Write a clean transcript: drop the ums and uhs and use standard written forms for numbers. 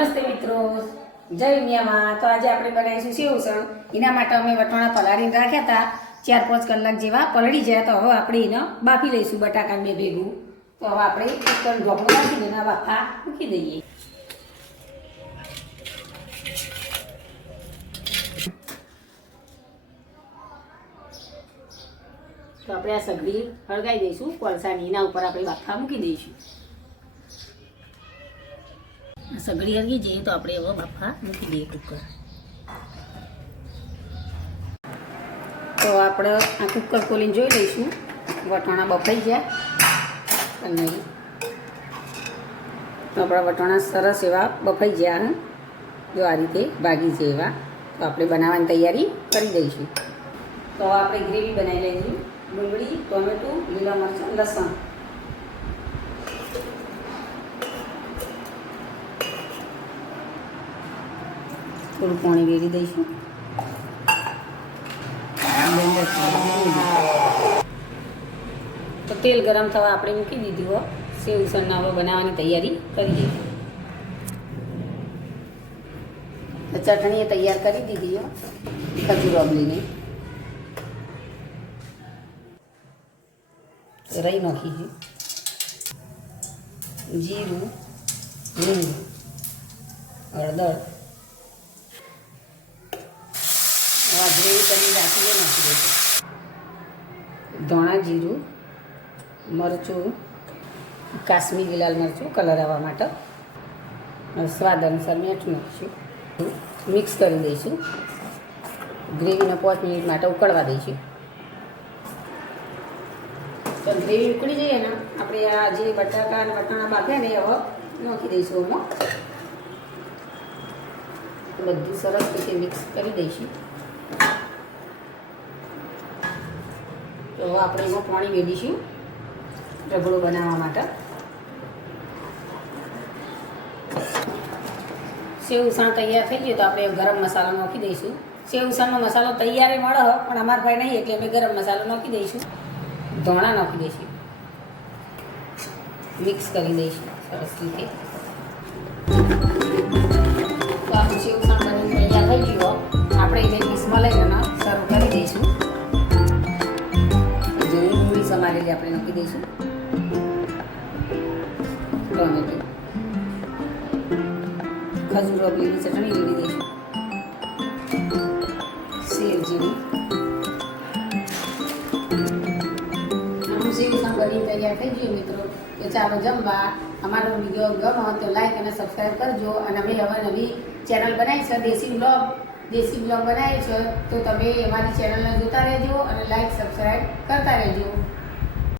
નમસ્તે મિત્રો, જય મિયામાં. તો આજે આપણે બનાવીશું સેવ ઉસળ. એના માટે અમે વટાણા પલાળીને રાખ્યા હતા. 4-5 કલાક જેવા પલળી જાય તો હવે આપણે એને બાફી લઈશું બટાકા બે ભેગું. તો હવે આપણે કુકર ઢોકળું નાખી દઈને બાફા મૂકી દઈએ. તો આપણે આ સગડી હળગાવી દઈશું કોલસાની. એના ઉપર આપણે બાફા મૂકી દઈશું. સગડી હળગી જઈએ તો આપણે હવે બાફા મૂકી દઈએ કુકર. તો આપણે આ કુકર ખોલીને જોઈ લઈશું વટાણા બફાઈ ગયા નહીં. તો આપણા વટાણા સરસ એવા બફાઈ ગયા. જો આ રીતે ભાગી છે એવા. તો આપણે બનાવવાની તૈયારી કરી દઈશું. તો આપણે ગ્રેવી બનાવી લઈશું. ડુંગળી, ટોમેટું, લીલા મરચાં, લસણ. થોડું પાણી વેરી દઈશું. તો તેલ ગરમ થવા આપણે મૂકી દીધું હો. સેવ ઉસળના હવે બનાવવાની તૈયારી કરી દીધી. ચટણી તૈયાર કરી દીધી હો ખજૂર આંબલીની. રહી નાખી છે જીરું, હિંગ, હળદર. ગ્રેવી કરીને રાખીને નાખી દઈશું. ધાણા જીરું, મરચું, કાશ્મીરી લાલ મરચું કલર આવવા માટે. સ્વાદ અનુસાર મીઠું નાખીશું. મિક્સ કરી દઈશું. ગ્રેવીને 5 મિનિટ માટે ઉકળવા દઈશું. તો ગ્રેવી ઉકળી જઈએ ને આપણે આ જે બટાકા અને વટાણા બાફ્યા ને હવે નાખી દઈશું. એમાં બધું સરસ રીતે મિક્સ કરી દઈશું. તો આપણે એમાં પાણી વેડીશું રગડો બનાવવા માટે. સેવ ઉસળ તૈયાર થઈ ગયું તો આપણે ગરમ મસાલો નાખી દઈશું. સેવ ઉસળનો મસાલો તૈયાર મળે પણ અમારા ભાઈ નહીં એટલે અમે ગરમ મસાલો નાખી દઈશું. ધાણા નાખી દઈશું. મિક્સ કરી દઈશું સરસ રીતે. તો આપણું સેવ ઉસળ બનીને તૈયાર થઈ ગયું. આપણે એને ડીશમાં લઈને સર્વ કરી દઈશું. ડુંગળી સમારેલી આપણે નાખી દઈશું. ટોમેટો, ખજૂર આંબલીની ચટણી રેડી દઈશું. શેર જીરું. સેવ ઉસળ બની તૈયાર થઈ ગયું મિત્રો. તો ચાલો જમવા. અમારો વિડીયો ગમો તો લાઈક અને સબસ્ક્રાઈબ કરજો. અને અમે હવે નવી ચેનલ બનાવી છે દેશી બ્લોગ બનાવી છે. તો તમે અમારી ચેનલને જોતા રહેજો અને લાઈક સબસ્ક્રાઈબ કરતા રહેજો.